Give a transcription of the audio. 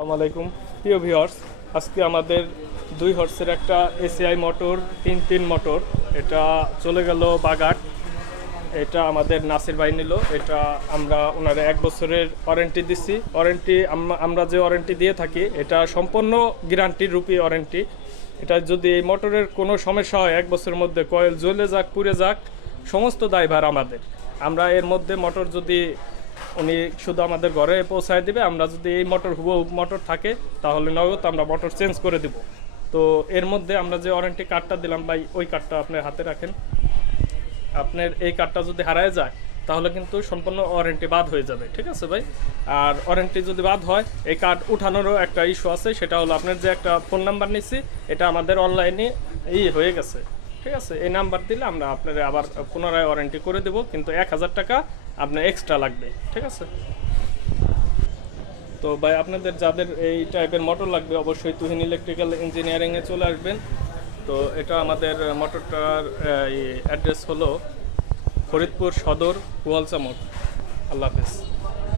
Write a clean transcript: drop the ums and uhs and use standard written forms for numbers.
আসসালামু আলাইকুম প্রিয় ভিউয়ার্স, আজকে আমাদের 2 হর্সের একটা এসিআই মোটর 3 মোটর এটা চলে গেল বাগাট। এটা আমাদের নাসির ভাই নিল। এটা আমরা ওনারে 1 বছরের ওয়ারেন্টি দিচ্ছি। ওয়ারেন্টি আমরা যে ওয়ারেন্টি দিয়ে থাকি এটা সম্পূর্ণ গ্যারান্টি রূপী ওয়ারেন্টি। এটা যদি এই মোটরের কোনো সমস্যা হয় 1 বছরের মধ্যে, কয়েল জ্বলে যাক পুড়ে যাক, সমস্ত দায়ভার আমাদের। আমরা এর মধ্যে মোটর যদি উনি শুধু আমাদের ঘরে পৌঁছায় দিবে, আমরা যদি এই মোটর হুবহু মোটর থাকে তাহলে নগদ আমরা মোটর চেঞ্জ করে দিব। তো এর মধ্যে আমরা যে ওয়ারেন্টি কার্ডটা দিলাম ভাই, ওই কার্ডটা আপনার হাতে রাখেন। আপনার এই কার্ডটা যদি হারায় যায় তাহলে কিন্তু সম্পূর্ণ ওয়ারেন্টি বাদ হয়ে যাবে, ঠিক আছে ভাই? আর ওয়ারেন্টি যদি বাদ হয় এই কার্ড উঠানোরও একটা ইস্যু আছে, সেটা হলো আপনার যে একটা ফোন নাম্বার নিচ্ছি এটা আমাদের অনলাইনে হয়ে গেছে, ঠিক আছে? এই নাম্বার দিলে আমরা আপনার আবার পুনরায় ওয়ারেন্টি করে দেব, কিন্তু 1000 টাকা আপনার এক্সট্রা লাগবে, ঠিক আছে? তো ভাই আপনাদের যাদের এই টাইপের মোটর লাগবে অবশ্যই তুহিন ইলেকট্রিক্যাল ইঞ্জিনিয়ারিংয়ে চলে আসবেন। তো এটা আমাদের মোটরটার অ্যাড্রেস হলো ফরিদপুর সদর, কুয়ালচা মোড়। আল্লাহ হাফেজ।